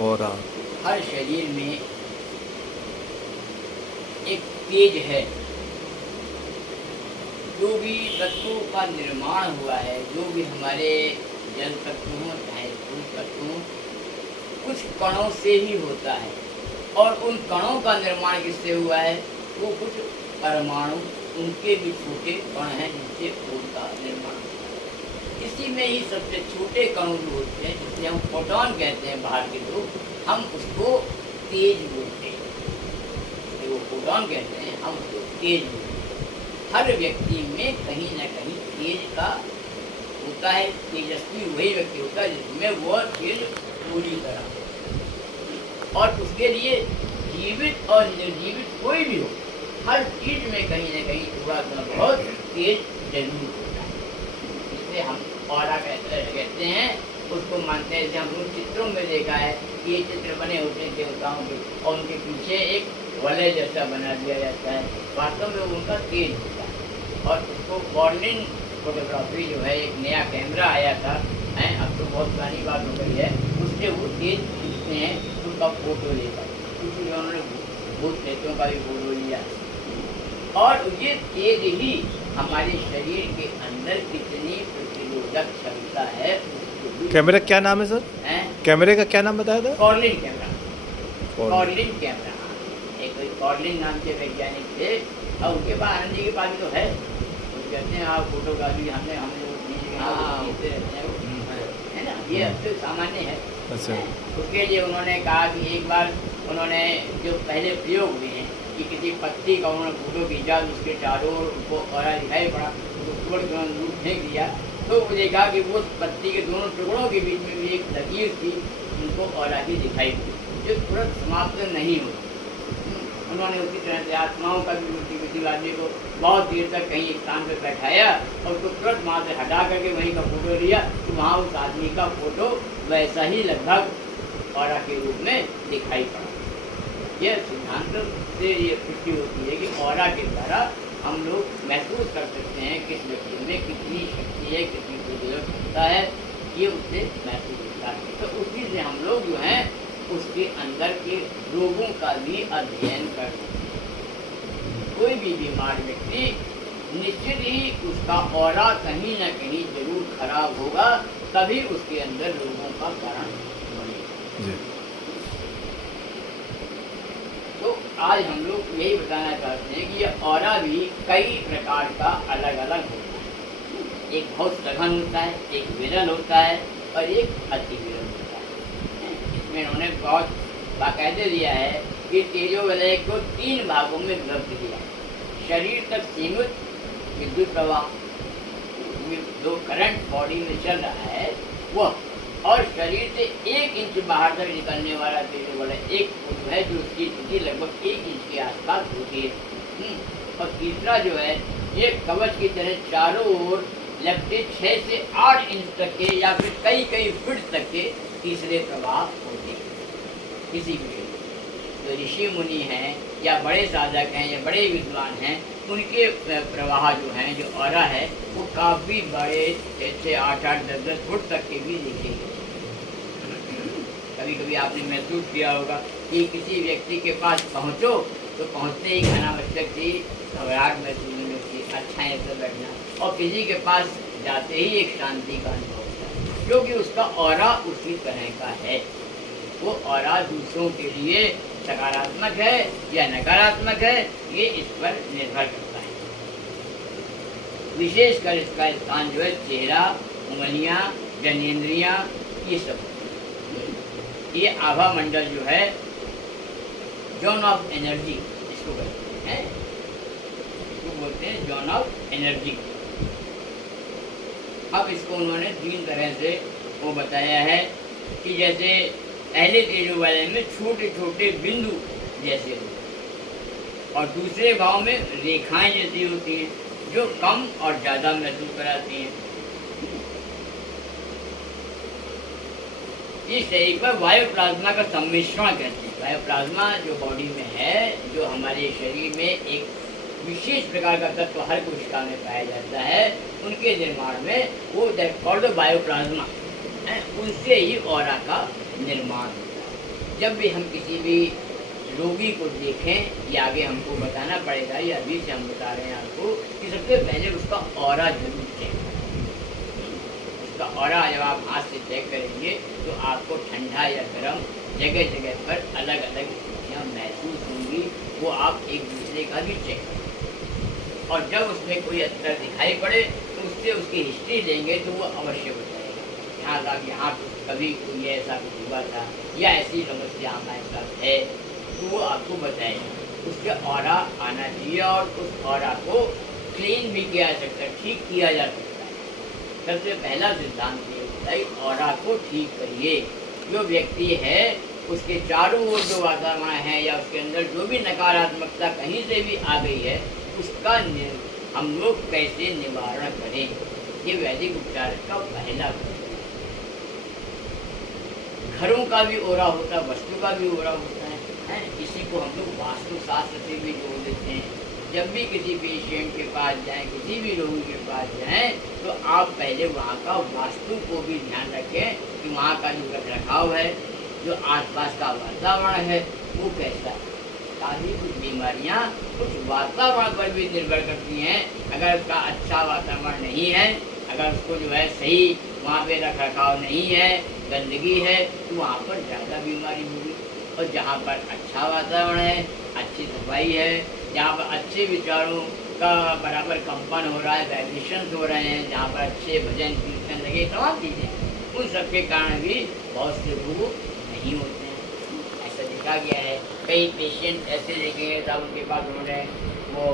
Aura. हर शरीर में एक तेज है। जो भी तत्वों का निर्माण हुआ है, जो भी हमारे जल तत्व हों चाहे स्थूल तत्व हों, कुछ कणों से ही होता है। और उन कणों का निर्माण किससे हुआ है? वो कुछ परमाणु, उनके भी छोटे कण हैं जिनसे उनका निर्माण होता है। इसी में ही सबसे छोटे कणों जो होते हैं, जिसे हम फोटॉन कहते हैं बाहर के लोग, हम उसको तेज बोलते हैं। वो फोटॉन कहते हैं, हम उसको तेज बोलते हैं। हर व्यक्ति में कहीं न कहीं तेज का होता है। तेजस्वी वही व्यक्ति होता है जिसमें वह तेज पूरी तरह। और उसके लिए जीवित और निर्जीवित कोई भी हो, हर चीज में कहीं न कहीं थोड़ा सा बहुत तेज जरूर होता है। जिसे हम ऑरा कहते हैं, उसको मानते हैं। जैसे हम लोग चित्रों में देखा है कि ये चित्र बने होते हैं देवताओं के, और उनके पीछे एक वलय जैसा बना दिया जाता है। वास्तव में उनका तेज होता है। और उसको कॉर्निंग फोटोग्राफी जो है, एक नया कैमरा आया था, अब तो बहुत पुरानी बात हो गई है, उससे वो तेज खींचते हैं, उसका फोटो लेकर। इसलिए उन्होंने भूत प्रेतों का भी फोटो लिया। और ये तेज ही हमारे शरीर के अंदर कितनी प्रतिरोधक क्षमता है। कैमरे का क्या नाम है सर? कैमरे का क्या नाम बताया था? Cornering camera. कॉर्निंग कैमरा, एक कोई कॉर्निंग नाम के वैज्ञानिक थे, और उनके पास आनंद जी के पास भी तो है। वो कहते हैं आप फोटोग्राफी हमने खींचते रहते हैं, है ना, ये अब तो सामान्य है। अच्छा। उसके लिए उन्होंने कहा कि एक बार उन्होंने जो पहले प्रयोग हुए हैं कि किसी पत्ती का उन्होंने फोटो खींचा, उसके चारों ओर उनको ऑरा दिखाई पड़ा, उसको दूर फेंक दिया, तो वो देखा कि वो पत्ती के दोनों टुकड़ों के बीच में भी एक लकीर थी, उनको ऑरा ही दिखाई दी, जो तुरंत समाप्त नहीं हुई। उन्होंने उसी तरह से आत्माओं का भी किसी आदमी को बहुत देर तक कहीं एक स्थान पर बैठाया और उसको तुरंत वहाँ से हटा करके वहीं का फोटो लिया, तो वहाँ उस आदमी का फोटो वैसा ही लगभग ऑरा के रूप में दिखाई पड़ा। यह सिद्धांत से ये पुष्टि होती है कि ऑरा के द्वारा हम लोग महसूस कर सकते हैं किस व्यक्ति में कितनी शक्ति है, कितनी प्रतिरोधक क्षमता है, ये उससे महसूस होता है। तो उसी से हम लोग जो हैं उसके अंदर के रोगों का भी अध्ययन कर सकते हैं। कोई भी बीमार व्यक्ति निश्चित ही उसका ऑरा कहीं न कहीं जरूर खराब होगा, तभी उसके अंदर रोगों का कारण बनेगा। तो आज हम लोग यही बताना चाहते हैं कि यह ऑरा भी कई प्रकार का अलग अलग होता है। एक बहुत सघन होता है, एक विरल होता है, और एक अति विरल होता है। इसमें उन्होंने बहुत बाकायदे दिया है कि तेजो वलय को 3 भागों में विभक्त किया। शरीर तक सीमित विद्युत प्रवाह, जो करंट बॉडी में चल रहा है वह, और शरीर से 1 इंच बाहर तक निकलने वाला तेजो वलय एक फुट है, जो उसकी स्थिति लगभग 1 इंच के आसपास होती है। और तीसरा जो है, ये कवच की तरह चारों ओर लगते 6 से 8 इंच तक के या फिर कई फीट तक के तीसरे प्रवाह होते हैं। किसी भी जो ऋषि मुनि हैं या बड़े साधक हैं या बड़े विद्वान हैं, उनके प्रवाह जो हैं, जो ऑरा है, वो काफ़ी बड़े 6 से 8 10 फुट तक के भी दिखेंगे। कभी कभी आपने महसूस किया होगा कि किसी व्यक्ति के पास पहुँचो तो पहुँचते ही अनावश्यक सी घबराहट महसूस होने लगती है, अच्छा है ऐसा बैठना, और किसी के पास जाते ही एक शांति का अनुभव होता है, क्योंकि उसका ऑरा उसी तरह का है। वो ऑरा दूसरों के लिए सकारात्मक है या नकारात्मक है, ये इस पर निर्भर करता है। विशेषकर इसका स्थान जो है चेहरा, उंगलियां, जनेंद्रियां, ये सब। ये आभा मंडल जो है, जोन ऑफ एनर्जी इसको कहते हैं, इसको बोलते हैं जोन ऑफ एनर्जी। अब इसको उन्होंने 3 तरह से वो बताया है कि जैसे पहले तेजो वलय में छोटे छोटे बिंदु जैसे होते, और दूसरे भाव में रेखाएं जैसी होती हैं, जो कम और ज़्यादा महसूस कराती हैं। इस शरीर पर वायु प्लाज्मा का सम्मिश्रण कहते हैं। वायु प्लाज्मा जो बॉडी में है, जो हमारे शरीर में एक विशेष प्रकार का तत्व हर कोशिका में पाया जाता है, उनके निर्माण में वो कॉल्ड वायु प्लाज्मा, उनसे ही ऑरा का निर्माण होता है। जब भी हम किसी भी रोगी को देखें, ये आगे हमको बताना पड़ेगा, ये अभी से हम बता रहे हैं आपको कि सबसे पहले उसका ऑरा जरूर चेक करें। उसका ऑरा जब आप हाथ से चेक करेंगे तो आपको ठंडा या गर्म जगह जगह पर अलग अलग स्थितियाँ महसूस होंगी, वो आप एक दूसरे का भी चेक करें। और जब उसमें कोई अंतर दिखाई पड़े तो उससे उसकी हिस्ट्री लेंगे तो वो अवश्य बताएगा। यहाँ साहब यहाँ कभी कोई ऐसा कुछ हुआ था या ऐसी समस्या हमारे साथ है, तो वो आपको बताएगा। उसके ऑरा आना चाहिए और उस ऑरा को क्लीन भी किया जा सकता है, ठीक किया जा सकता है। सबसे पहला सिद्धांत ये होता है ऑरा को ठीक करिए। जो व्यक्ति है उसके चारों ओर जो वातावरण है या उसके अंदर जो भी नकारात्मकता कहीं से भी आ गई है, उसका हम लोग कैसे निवारण करें, ये वैदिक उपचार का पहला है। घरों का भी ओरा होता है, वस्तु का भी ओरा होता है। इसी को हम लोग वास्तु शास्त्र से भी जोड़ देते हैं। जब भी किसी पेशेंट के पास जाएं, किसी भी रोगी के पास जाएं, तो आप पहले वहाँ का वास्तु को भी ध्यान रखें कि वहाँ का जो रखरखाव है, जो आसपास का वातावरण है, वो कैसा है। ताकि कुछ बीमारियाँ कुछ वातावरण पर भी निर्भर करती हैं। अगर उसका अच्छा वातावरण नहीं है, अगर उसको जो है सही वहाँ पे रखरखाव नहीं है, गंदगी है, तो वहाँ पर ज़्यादा बीमारी होगी। और जहाँ पर अच्छा वातावरण है, अच्छी सफाई है, जहाँ पर अच्छे विचारों का बराबर कंपन हो रहा है, वाइब्रेशंस हो रहे हैं, जहाँ पर अच्छे भजन कीर्तन लगे, तमाम चीज़ें, उन सब के कारण भी बहुत से रोग नहीं होते हैं। ऐसा देखा गया है। कई पेशेंट ऐसे देखे गए साहब, उनके पास उन्होंने वो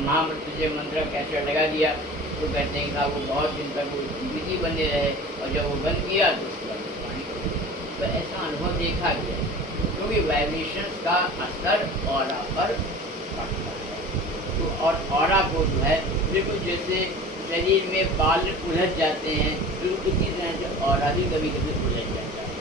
महामृत्युंजय मंत्र कैसे लगा दिया, तो कहते हैं कि साहब वो बहुत दिन तक वो बिजी बने रहे, और जब वो बंद किया तो उसके बाद पानी। तो ऐसा अनुभव देखा गया है, क्योंकि वाइब्रेशंस का असर ऑरा पर पड़ता है। तो और ऑरा को जो है बिल्कुल जैसे शरीर में बाल उलझ जाते हैं, बिल्कुल उसी तरह से ऑरा भी कभी कभी उलझ जाता है।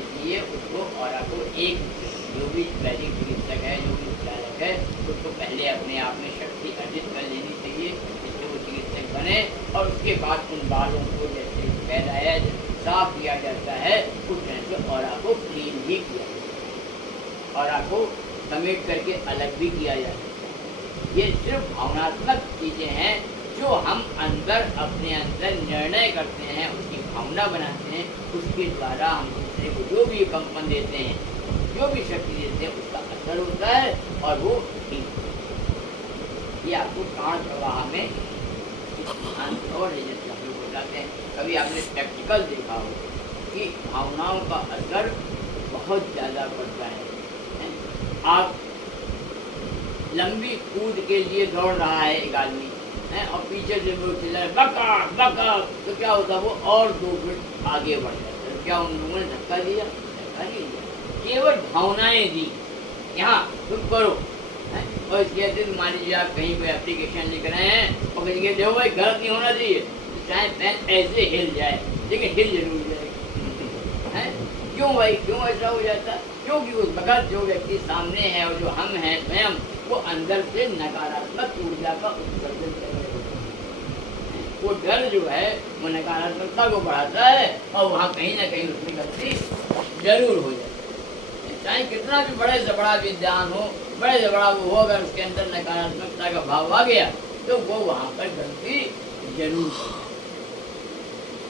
इसलिए उसको ऑरा को एक जो भी वैदिक चिकित्सक है, जो भी उपचारक है, उसको पहले अपने आप में शक्ति अर्जित कर लेनी चाहिए, जिससे वो चिकित्सक बने। और उसके बाद उन बालों को जैसे फैलाया साफ किया जाता है, उस तरह से ऑरा को क्लीन भी किया जाता है, ऑरा को समेट करके अलग भी किया जाता है। ये सिर्फ भावनात्मक चीज़ें हैं जो हम अंदर अपने अंदर निर्णय करते हैं, उसकी भावना बनाते हैं, उसके द्वारा हम दूसरे को जो भी कंपन देते हैं, जो भी शक्ति देते हैं, उसका असर होता है और वो ठीक होता है। ये आपको प्राण प्रवाह में और बताते हैं। कभी आपने प्रैक्टिकल देखा हो कि भावनाओं का असर बहुत ज़्यादा पड़ता है। आप लंबी कूद के लिए दौड़ रहा है एक आदमी है, और पीछे से वो चिल्ला रहे बका बका, तो क्या होता है वो और 2 फीट आगे बढ़ जाता है। क्या उन लोगों ने धक्का दिया? धक्का नहीं दिया, केवल भावनाएं दी, यहाँ तुम करो है? और इसके अतिरिक्त मान लीजिए आप कहीं पे एप्लीकेशन लिख रहे हैं और कहेंगे देखो भाई गलत नहीं होना चाहिए, चाहे पेन ऐसे हिल जाए लेकिन हिल जरूर जाएगा। है क्यों भाई, क्यों ऐसा हो जाता? क्योंकि उस वक्त जो व्यक्ति सामने है और जो हम हैं स्वयं, वो अंदर से नकारात्मक ऊर्जा का उत्सर्जन कर रहे होते हैं। वो डर जो है वो नकारात्मकता को बढ़ाता है और वहाँ कहीं ना कहीं उसमें गलती जरूर हो जाती है। चाहे कितना भी बड़े से बड़ा विद्वान हो, बड़े से बड़ा वो हो, अगर उसके अंदर नकारात्मकता का भाव आ गया तो वो वहाँ पर गलती जरूर हो।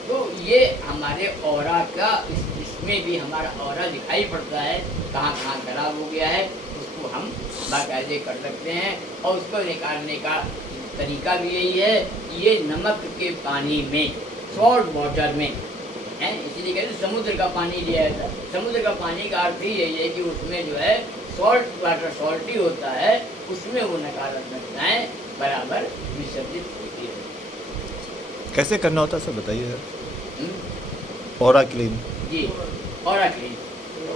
तो ये हमारे ऑरा का इसमें भी हमारा ऑरा दिखाई पड़ता है, कहाँ कहाँ खराब हो गया है, उसको हम बाकायदे कर सकते हैं। और उसको निकालने का तरीका भी यही है, ये नमक के पानी में, सॉल्ट वाटर में है, इसीलिए कहते हैं समुद्र का पानी लिया जाता है। समुद्र का पानी का अर्थ ही यही है कि उसमें जो है सॉल्ट वाटर, सॉल्टी होता है, उसमें वो नकारात्मकताएं बराबर विसर्जित होती है। कैसे करना होता है सर बताइए सर। ऑरा क्लीन जी, ऑरा क्लीन,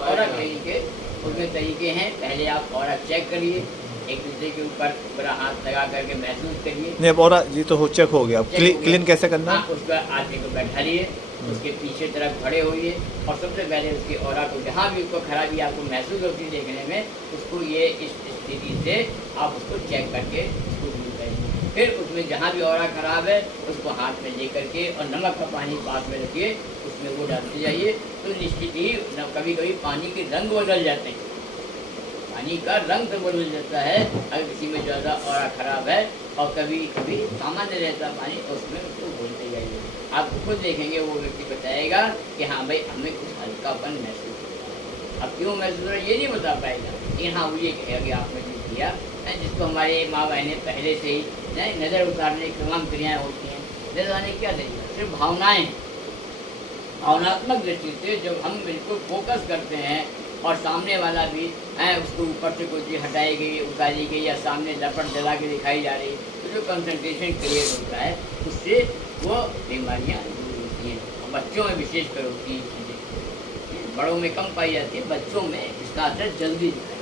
ऑरा क्लीन के उसमें तरीके हैं। पहले आप ऑरा चेक करिए, एक दूसरे के ऊपर पूरा हाथ लगा करके महसूस करिए। नहीं, अब ऑरा जी तो चेक हो गया, क्लीन कैसे करना है? उस पर आदमी को बैठाइए, उसके पीछे तरफ खड़े होइए और सबसे पहले उसके ऑरा को जहाँ भी उसको खराबी आपको महसूस होती है देखने में, उसको ये इस स्थिति से आप उसको चेक करके उसको दूर करिए। फिर उसमें जहाँ भी ऑरा खराब है उसको हाथ में ले करके और नमक का पानी पास में रखिए, उससे उसमें वो डालते जाइए तो निश्चित ही कभी कभी पानी के रंग बदल जाते हैं, पानी का रंग तो बदल जाता है अगर किसी में ज़्यादा और खराब है, और कभी कभी सामान्य रहता है पानी, तो उसमें उसको घोलते जाइए। आप खुद देखेंगे वो व्यक्ति बताएगा कि हाँ भाई हमें कुछ हल्कापन महसूस हो, अब क्यों महसूस हो रहा है ये नहीं बता पाएगा, लेकिन हाँ वो ये कहेगा कि आपने जो किया है, जिसको हमारे माँ बहनें पहले से ही नज़र उतारने की तमाम क्रियाएँ होती हैं, नजर उतारने क्या तरीका, सिर्फ भावनाएँ, भावनात्मक दृष्टि से जब हम बिल्कुल फोकस करते हैं और सामने वाला भी है उसको ऊपर से कोई चीज़ हटाई गई, उतारी गई या सामने लपट जला के दिखाई जा रही, तो जो कंसंट्रेशन क्रिएट होता है उससे वो बीमारियाँ दूर होती हैं, और बच्चों में विशेषकर होती हैं चीज़ें, बड़ों में कम पाई जाती है, बच्चों में इसका असर जल्दी दिखाई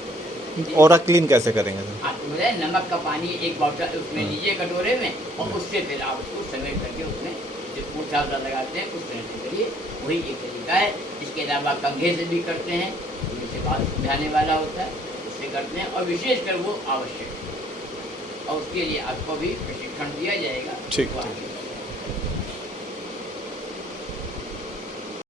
देता है। ऑरा क्लीन कैसे करेंगे सर? आपको बताए नमक का पानी एक बॉटल उसमें लीजिए कटोरे में, और उससे फिर आप उसको समेट करके उसमें जो पूछा लगाते हैं उस तरह से करिए, वही एक तरीका है। इसके अलावा कंघे से भी करते हैं, जिससे बात समझाने वाला होता है, उससे करते हैं, और विशेषकर वो आवश्यक है, और उसके लिए आपको भी प्रशिक्षण दिया जाएगा। ठीक, वो ठीक। आगे